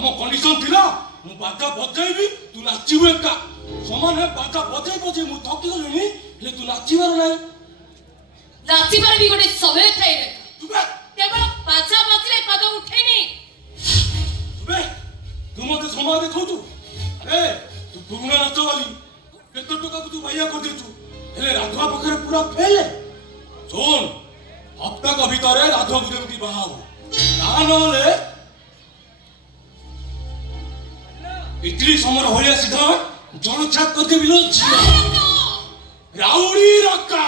ଆମ କଣ୍ଡିସନ ଥିଲା ମୁଁ ବାଜା ବଜାଇବି ତୁ ନାଚିବୁ ଏକା ସମାନ ବାଜା ବଜାଇ ବଜାଇ ମୁଁ ଥକି ଗଲିଣି ହେଲେ ତୁ ନାଚିବାର ନାହିଁ ନାଚିବାର ବି ଗୋଟେ ସମୟ ଥାଏ ରେ ତୁବେ କେବଳ ବାଜା ବାଜିଲେ ପାଦ ଉଠେନି ତୁବେ ତୁ ମତେ ସମୟ ଦେଖାଉଛୁ ଏ ତୁ ପୁରୁଣା ନାଚ ବାଲି କେତେ ଟଙ୍କାକୁ ତୁ ବାଇଆ କରିଦେଇଛୁ ହେଲେ ରାଧୁଆ ପାଖରେ ପୁରା ଫେଲେ ଶୁଣ ହପ୍ତାକ ଭିତରେ ରାଧୁଆକୁ ଯେମିତି ବାହା ହବ ତାହା ନହେଲେ इतनी समर होलिया सीधा जन छाक करके बिलो राउडी रक्का